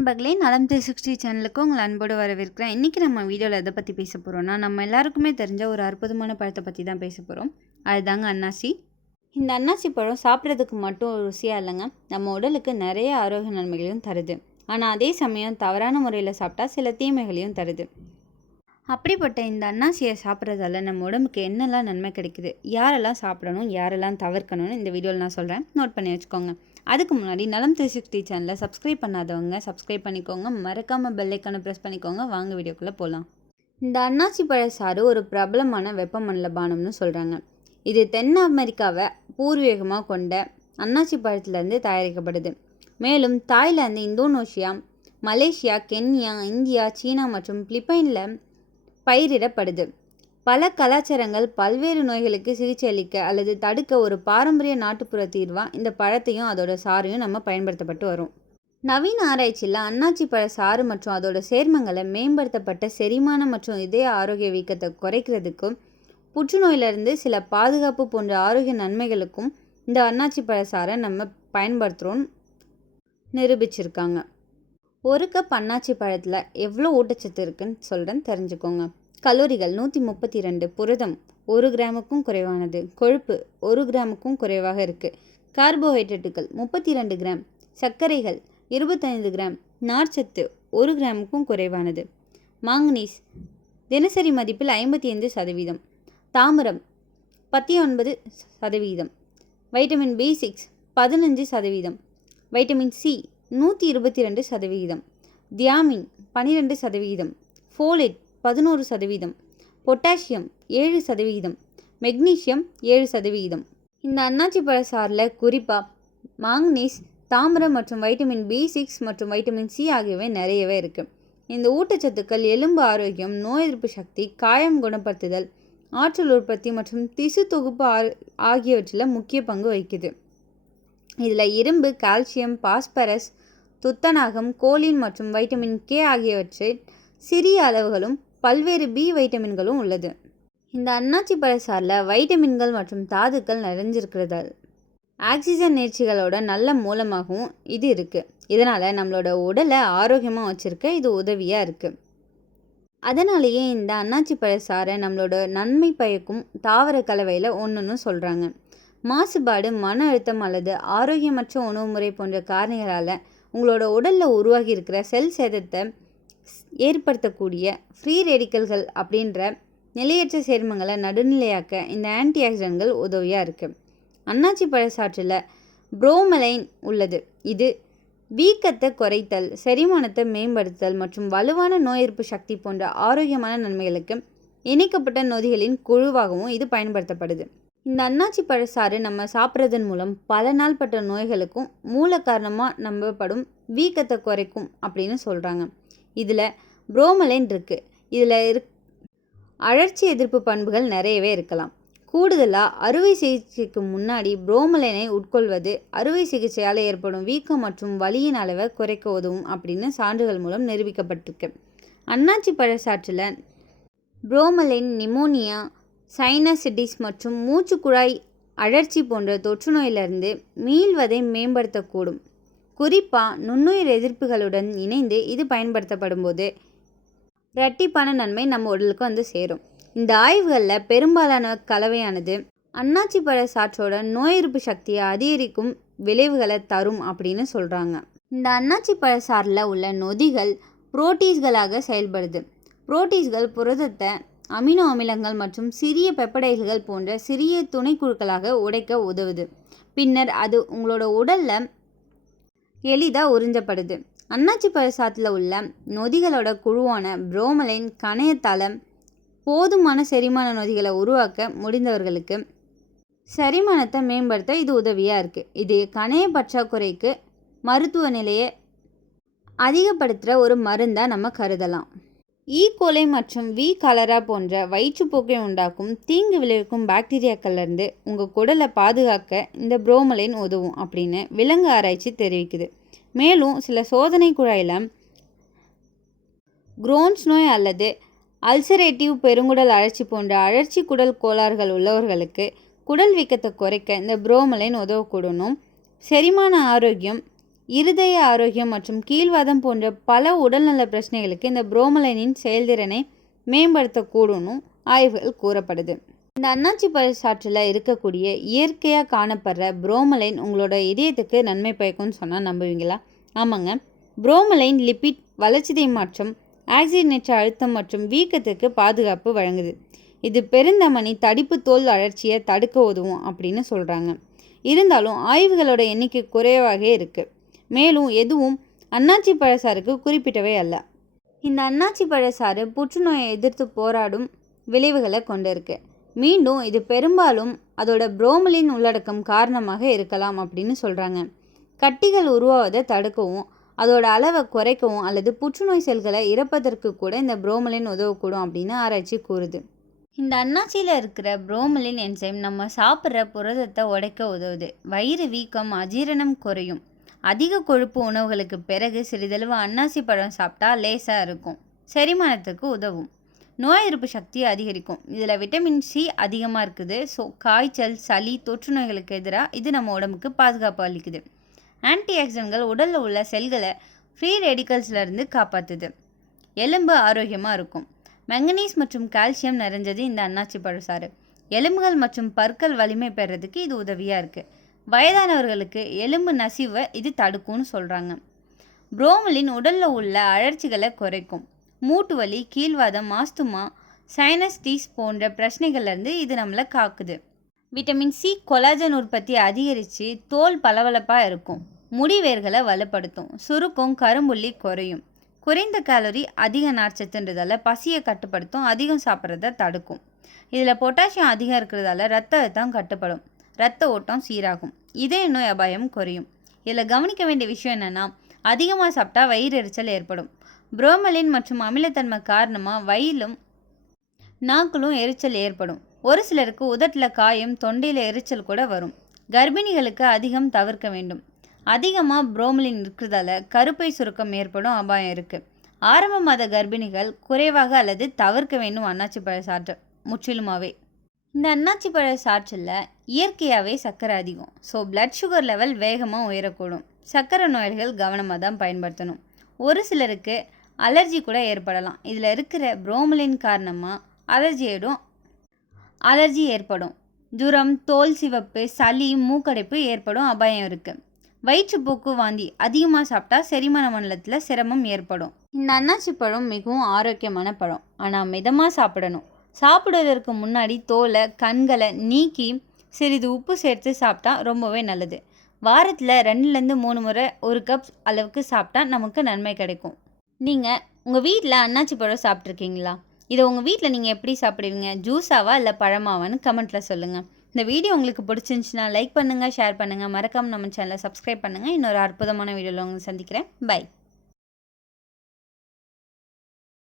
நண்பர்களே, நலம் 360 சேனலுக்கு உங்களை அன்போடு வரவேற்கிறேன். இன்றைக்கி நம்ம வீடியோவில் எதை பற்றி பேச போகிறோம்னா, நம்ம எல்லாருக்குமே தெரிஞ்ச ஒரு அற்புதமான பழத்தை பற்றி தான் பேச போகிறோம். அதுதாங்க அன்னாசி. இந்த அன்னாசி பழம் சாப்பிட்றதுக்கு மட்டும் ருசியாக இல்லைங்க, நம்ம உடலுக்கு நிறைய ஆரோக்கிய நன்மைகளையும் தருது. ஆனால் அதே சமயம் தவறான முறையில் சாப்பிட்டா சில தீமைகளையும் தருது. அப்படிப்பட்ட இந்த அன்னாசியை சாப்பிட்றதால நம்ம உடம்புக்கு என்னெல்லாம் நன்மை கிடைக்குது, யாரெல்லாம் சாப்பிடணும், யாரெல்லாம் தவிர்க்கணும்னு இந்த வீடியோவில் நான் சொல்கிறேன். நோட் பண்ணி வச்சுக்கோங்க. அதுக்கு முன்னாடி நலம் 360 சேனலை சப்ஸ்கிரைப் பண்ணாதவங்க சப்ஸ்கிரைப் பண்ணிக்கோங்க. மறக்காமல் பெல்லைக்கான ப்ரெஸ் பண்ணிக்கோங்க. வாங்க வீடியோக்குள்ளே போகலாம். இந்த அன்னாசி பழ சாறு ஒரு பிரபலமான வெப்பமண்டல பானம்னு சொல்கிறாங்க. இது தென் அமெரிக்காவை பூர்வீகமாக கொண்ட அன்னாசி பழத்திலேருந்து தயாரிக்கப்படுது. மேலும் Thailand, Indonesia, Malaysia, Kenya, India, சீனா மற்றும் பிலிப்பைனில் பயிரிடப்படுது. பல கலாச்சாரங்கள் பல்வேறு நோய்களுக்கு சிகிச்சை அளிக்க அல்லது தடுக்க ஒரு பாரம்பரிய நாட்டுப்புற தீர்வாக இந்த பழத்தையும் அதோட சாறையும் நம்ம பயன்படுத்தப்பட்டு வரும். நவீன ஆராய்ச்சியில் அன்னாசி பழ சாறு மற்றும் அதோட சேர்மங்களை மேம்படுத்தப்பட்ட செரிமானம் மற்றும் இதய ஆரோக்கிய வீக்கத்தை குறைக்கிறதுக்கும் புற்றுநோயிலிருந்து சில பாதுகாப்பு போன்ற ஆரோக்கிய நன்மைகளுக்கும் இந்த அன்னாசி பழ சாறை நம்ம பயன்படுத்துகிறோம் நிரூபிச்சிருக்காங்க. ஒரு கப் அன்னாசி பழத்தில் எவ்வளோ ஊட்டச்சத்து இருக்குன்னு சொல்கிறேன்னு தெரிஞ்சுக்கோங்க. கலோரிகள் 132, புரதம் 1 கிராமுக்கும் குறைவானது, கொழுப்பு 1 கிராமுக்கும் குறைவாக இருக்குது, கார்போஹைட்ரேட்டுகள் 32 கிராம், சர்க்கரைகள் 25 கிராம், நார்ச்சத்து 1 கிராமுக்கும் குறைவானது, மாங்கனீஸ் தினசரி மதிப்பில் 55%, தாமிரம் 19%, vitamin B6 15%, vitamin C 122%, thiamine 12%, folate 11%, potassium 7%, magnesium 7%. இந்த அன்னாசி பழ சாறில் குறிப்பாக மாங்கனீஸ், தாமிரம் மற்றும் வைட்டமின் B6 மற்றும் வைட்டமின் C ஆகியவை நிறையவே இருக்குது. இந்த ஊட்டச்சத்துக்கள் எலும்பு ஆரோக்கியம், நோய் எதிர்ப்பு சக்தி, காயம் குணப்படுத்துதல், ஆற்றல் உற்பத்தி மற்றும் திசு தொகுப்பு ஆகியவற்றில் முக்கிய பங்கு வகிக்குது. இதில் இரும்பு, கால்சியம், பாஸ்பரஸ், துத்தநாகம், கோலின் மற்றும் வைட்டமின் K ஆகியவற்றில் சிறிய அளவுகளும் பல்வேறு B வைட்டமின்களும் உள்ளது. இந்த அன்னாசி பழ சாறில் வைட்டமின்கள் மற்றும் தாதுக்கள் நிறைஞ்சிருக்கிறதால் ஆக்சிஜன் நீட்சிகளோட நல்ல மூலமாகவும் இது இருக்குது. இதனால் நம்மளோட உடலை ஆரோக்கியமாக வச்சுருக்க இது உதவியாக இருக்குது. அதனாலேயே இந்த அன்னாசி பழ சாறை நம்மளோட நன்மை பயக்கும் தாவர கலவையில் ஒன்றுன்னு சொல்கிறாங்க. மாசுபாடு, மன அழுத்தம் அல்லது ஆரோக்கியமற்ற உணவு முறை போன்ற காரணிகளால் உங்களோட உடலில் உருவாகி இருக்கிற செல் சேதத்தை ஏற்படுத்தக்கூடிய ஃப்ரீ ரேடிக்கல்கள் அப்படின்ற நிலையற்ற சேர்மங்களை நடுநிலையாக்க இந்த ஆன்டி ஆக்சிடென்ட்கள் உதவியாக இருக்குது. அன்னாசி பழ சாற்றில் புரோமலைன் உள்ளது. இது வீக்கத்தை குறைத்தல், செரிமானத்தை மேம்படுத்தல் மற்றும் வலுவான நோய் எதிர்ப்பு சக்தி போன்ற ஆரோக்கியமான நன்மைகளுக்கு இணைக்கப்பட்ட நொதிகளின் குழுவாகவும் இது பயன்படுத்தப்படுது. இந்த அன்னாசி பழ சாறு நம்ம சாப்பிட்றதன் மூலம் பல நாள்பட்ட நோய்களுக்கும் மூல காரணமாக நம்பப்படும் வீக்கத்தை குறைக்கும் அப்படின்னு சொல்கிறாங்க. இதில் புரோமலைன் இருக்குது. இதில் அழற்சி எதிர்ப்பு பண்புகள் நிறையவே இருக்கலாம். கூடுதலாக அறுவை சிகிச்சைக்கு முன்னாடி புரோமலைனை உட்கொள்வது அறுவை சிகிச்சையால் ஏற்படும் வீக்கம் மற்றும் வலியின் அளவை குறைக்க உதவும் அப்படின்னு சான்றுகள் மூலம் நிரூபிக்கப்பட்டிருக்கு. அன்னாசி பழ சாற்றில் புரோமலைன் நிமோனியா, சைனசிட்டிஸ் மற்றும் மூச்சுக்குழாய் அழற்சி போன்ற தொற்று நோயிலிருந்து மீள்வதை மேம்படுத்தக்கூடும். குறிப்பாக நுண்ணுயிர் எதிர்ப்புகளுடன் இணைந்து இது பயன்படுத்தப்படும் போது இரட்டிப்பான நன்மை நம்ம உடலுக்கு வந்து சேரும். இந்த ஆய்வுகளில் பெரும்பாலான கலவையானது அன்னாசி பழ சாற்றோட நோய் எதிர்ப்பு சக்தியை அதிகரிக்கும் விளைவுகளை தரும் அப்படின்னு சொல்கிறாங்க. இந்த அன்னாசி பழ சாறில் உள்ள நொதிகள் புரோட்டீன்களாக செயல்படுது. புரோட்டீன்கள் புரதத்தை அமினோ அமிலங்கள் மற்றும் சிறிய பெப்படைடுகள் போன்ற சிறிய துணைக்குழுக்களாக உடைக்க உதவுது. பின்னர் அது உங்களோட உடலில் எளிதாக உறிஞ்சப்படுது. அன்னாசி பழ சாற்றில் உள்ள நொதிகளோட குழுவான புரோமலைன் கணையத்தால் போதுமான செரிமான நொதிகளை உருவாக்க முடிந்தவர்களுக்கு செரிமானத்தை மேம்படுத்த இது உதவியாக இருக்குது. இது கணைய பற்றாக்குறைக்கு மருத்துவ நிலையை அதிகப்படுத்துகிற ஒரு மருந்தாக நம்ம கருதலாம். ஈகோலை மற்றும் கலரா போன்ற வயிற்றுப்போக்கை உண்டாக்கும் தீங்கு விளைவிக்கும் பாக்டீரியாக்கள்லேருந்து உங்கள் குடலை பாதுகாக்க இந்த புரோமலைன் உதவும் அப்படின்னு விலங்கு ஆராய்ச்சி தெரிவிக்குது. மேலும் சில சோதனை குழாயில் குரோன்ஸ் நோய் அல்லது அல்சரேட்டிவ் பெருங்குடல் அழற்சி போன்ற அழற்சி குடல் கோளாறுகள் உள்ளவர்களுக்கு குடல் வீக்கத்தை குறைக்க இந்த புரோமலைன் உதவக்கூடணும். செரிமான ஆரோக்கியம், இருதய ஆரோக்கியம் மற்றும் கீழ்வாதம் போன்ற பல உடல்நல பிரச்சனைகளுக்கு இந்த புரோமலைனின் செயல்திறனை மேம்படுத்தக்கூடும்னு ஆய்வுகள் கூறப்படுது. இந்த அன்னாச்சி பழ சாற்றில் இருக்கக்கூடிய இயற்கையாக காணப்படுற புரோமலைன் உங்களோட இதயத்துக்கு நன்மை பயக்கும்னு சொன்னால் நம்புவீங்களா? ஆமாங்க. புரோமலைன் லிபிட் வளர்ச்சிதை மாற்றம், ஆக்சிஜனேற்ற அழுத்தம் மற்றும் வீக்கத்துக்கு பாதுகாப்பு வழங்குது. இது பெருந்தமனி தடிப்பு தோல் அழற்சியை தடுக்க உதவும் அப்படின்னு சொல்கிறாங்க. இருந்தாலும் ஆய்வுகளோட எண்ணிக்கை குறைவாகவே இருக்குது. மேலும் எதுவும் அன்னாச்சி பழச்சாறுக்கு குறிப்பிட்டவே அல்ல. இந்த அன்னாச்சி பழச்சாறு புற்றுநோயை எதிர்த்து போராடும் விளைவுகளை கொண்டிருக்கு. மீண்டும் இது பெரும்பாலும் அதோட புரோமலின் உள்ளடக்கம் காரணமாக இருக்கலாம் அப்படின்னு சொல்கிறாங்க. கட்டிகள் உருவாவதை தடுக்கவும் அதோட அளவை குறைக்கவும் அல்லது புற்றுநோய் செல்களை இறப்பதற்கு கூட இந்த புரோமலின் உதவக்கூடும் அப்படின்னு ஆராய்ச்சி கூறுது. இந்த அன்னாச்சியில் இருக்கிற புரோமலின் என்சைம் நம்ம சாப்பிட்ற புரதத்தை உடைக்க உதவுது. வயிறு வீக்கம், அஜீரணம் குறையும். அதிக கொழுப்பு உணவுகளுக்கு பிறகு சிறிதளவு அன்னாசி பழம் சாப்பிட்டா லேசாக இருக்கும். செரிமானத்துக்கு உதவும். நோய் எதிர்ப்பு சக்தியை அதிகரிக்கும். இதில் விட்டமின் சி அதிகமாக இருக்குது. ஸோ காய்ச்சல், சளி, தொற்று நோய்களுக்கு எதிராக இது நம்ம உடம்புக்கு பாதுகாப்பு அளிக்குது. ஆன்டி ஆக்சிடென்ட்கள் உடலில் உள்ள செல்களை ஃப்ரீ ரேடிக்கல்ஸ்லேருந்து காப்பாற்றுது. எலும்பு ஆரோக்கியமாக இருக்கும். மெங்கனீஸ் மற்றும் கால்சியம் நிறைஞ்சது இந்த அன்னாச்சி பழச்சாறு. எலும்புகள் மற்றும் பற்கள் வலிமை பெறதுக்கு இது உதவியாக இருக்குது. வயதானவர்களுக்கு எலும்பு நசிவை இது தடுக்கும்னு சொல்கிறாங்க. புரோமலின் உடலில் உள்ள அழற்சிகளை குறைக்கும். மூட்டு வலி, கீழ்வாதம், ஆஸ்துமா, சைனஸ்டிஸ் போன்ற பிரச்சனைகள்லேருந்து இது நம்மளை காக்குது. விட்டமின் சி கொலாஜன் உற்பத்தி அதிகரித்து தோல் பளபளப்பாக இருக்கும். முடி வேர்களை வலுப்படுத்தும். சுருக்கம், கரும்புள்ளி குறையும். குறைந்த கேலரி, அதிக நார்ச்சத்துன்றதால பசியை கட்டுப்படுத்தும். அதிகம் சாப்பிட்றத தடுக்கும். இதில் பொட்டாசியம் அதிகம் இருக்கிறதால ரத்த அழுத்தம் கட்டுப்படும். இரத்த ஓட்டம் சீராகும். இதய நோய் அபாயம் குறையும். இதில் கவனிக்க வேண்டிய விஷயம் என்னென்னா, அதிகமாக சாப்பிட்டா வயிறு எரிச்சல் ஏற்படும். புரோமலின் மற்றும் அமிலத்தன்மை காரணமாக வயிலும் நாக்கிலும் எரிச்சல் ஏற்படும். ஒரு சிலருக்கு உதட்டில் காயம், தொண்டையில் எரிச்சல் கூட வரும். கர்ப்பிணிகளுக்கு அதிகம் தவிர்க்க வேண்டும். அதிகமாக புரோமலின் இருக்கிறதால கருப்பை சுருக்கம் ஏற்படும் அபாயம் இருக்குது. ஆரம்ப மாத கர்ப்பிணிகள் குறைவாக அல்லது தவிர்க்க வேண்டும் அன்னாச்சி பழ சாற்று முற்றிலுமாகவே. இந்த அன்னாச்சி பழ சாற்றில் இயற்கையாகவே சர்க்கரை அதிகம். ஸோ பிளட் சுகர் லெவல் வேகமாக உயரக்கூடும். சர்க்கரை நோயாளிகள் கவனமாக தான் பயன்படுத்தணும். ஒரு சிலருக்கு அலர்ஜி கூட ஏற்படலாம். இதில் இருக்கிற புரோமலின் காரணமாக அலர்ஜி ஏற்படும். ஜுரம், தோல் சிவப்பு, சளி, மூக்கடைப்பு ஏற்படும் அபாயம் இருக்குது. வயிற்றுப்போக்கு, வாந்தி அதிகமாக சாப்பிட்டா செரிமான மண்டலத்தில் சிரமம் ஏற்படும். இந்த அன்னாச்சி பழம் மிகவும் ஆரோக்கியமான பழம். ஆனால் மிதமாக சாப்பிடணும். சாப்பிடுவதற்கு முன்னாடி தோலை, கண்களை நீக்கி சிறிது உப்பு சேர்த்து சாப்பிட்டா ரொம்பவே நல்லது. வாரத்தில் 2-3 முறை 1 கப் அளவுக்கு சாப்பிட்டா நமக்கு நன்மை கிடைக்கும். நீங்கள் உங்கள் வீட்டில் அன்னாச்சி பழம் சாப்பிட்ருக்கீங்களா? இதை உங்கள் வீட்டில் நீங்கள் எப்படி சாப்பிடுவீங்க? ஜூஸாவா இல்லை பழமாவான்னு கமெண்ட்டில் சொல்லுங்கள். இந்த வீடியோ உங்களுக்கு பிடிச்சிருந்துச்சுன்னா லைக் பண்ணுங்கள், ஷேர் பண்ணுங்கள். மறக்காமல் நம்ம சேனலை சப்ஸ்கிரைப் பண்ணுங்கள். இன்னொரு அற்புதமான வீடியோவில் உங்களை சந்திக்கிறேன். பை.